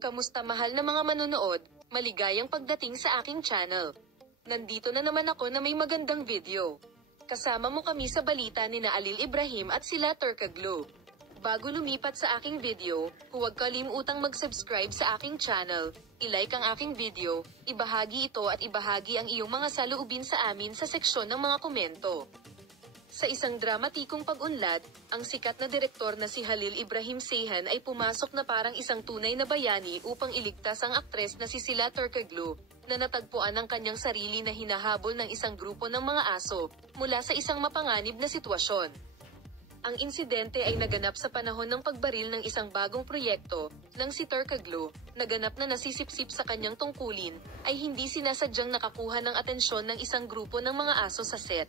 Kamusta mahal na mga manonood, maligayang pagdating sa aking channel. Nandito na naman ako na may magandang video. Kasama mo kami sa balita ni na Halil Ibrahim at sila Turkoglu. Bago lumipat sa aking video, huwag kalimutang mag-subscribe sa aking channel, i-like ang aking video, ibahagi ito at ibahagi ang iyong mga saloobin sa amin sa seksyon ng mga komento. Sa isang dramatikong pag-unlad, ang sikat na direktor na si Halil Ibrahim Ceyhan ay pumasok na parang isang tunay na bayani upang iligtas ang aktres na si Sila Turkoglu, na natagpuan ang kanyang sarili na hinahabol ng isang grupo ng mga aso, mula sa isang mapanganib na sitwasyon. Ang insidente ay naganap sa panahon ng pagbaril ng isang bagong proyekto, nang si Turkoglu, naganap na nasisipsip sa kanyang tungkulin, ay hindi sinasadyang nakakuha ng atensyon ng isang grupo ng mga aso sa set.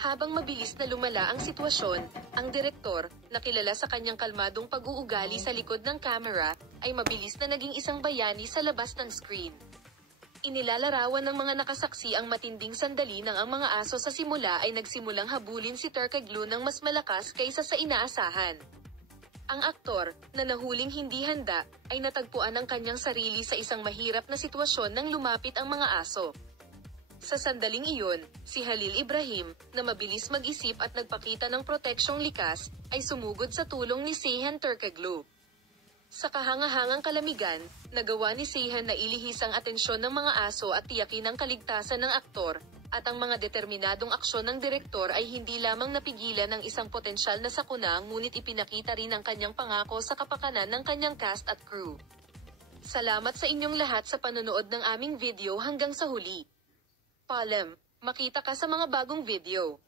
Habang mabilis na lumala ang sitwasyon, ang direktor, na kilala sa kanyang kalmadong pag-uugali sa likod ng kamera, ay mabilis na naging isang bayani sa labas ng screen. Inilalarawan ng mga nakasaksi ang matinding sandali nang ang mga aso sa simula ay nagsimulang habulin si Turkoglu ng mas malakas kaysa sa inaasahan. Ang aktor, na nahuling hindi handa, ay natagpuan ang kanyang sarili sa isang mahirap na sitwasyon nang lumapit ang mga aso. Sa sandaling iyon, si Halil Ibrahim, na mabilis mag-isip at nagpakita ng proteksyong likas, ay sumugod sa tulong ni Ceyhan Turkoglu. Sa kahangahangang kalamigan, nagawa ni Ceyhan na ilihis ang atensyon ng mga aso at tiyakin ang kaligtasan ng aktor, at ang mga determinadong aksyon ng direktor ay hindi lamang napigilan ng isang potensyal na sakuna, ngunit ipinakita rin ang kanyang pangako sa kapakanan ng kanyang cast at crew. Salamat sa inyong lahat sa panonood ng aming video hanggang sa huli. Paalam, makita ka sa mga bagong video.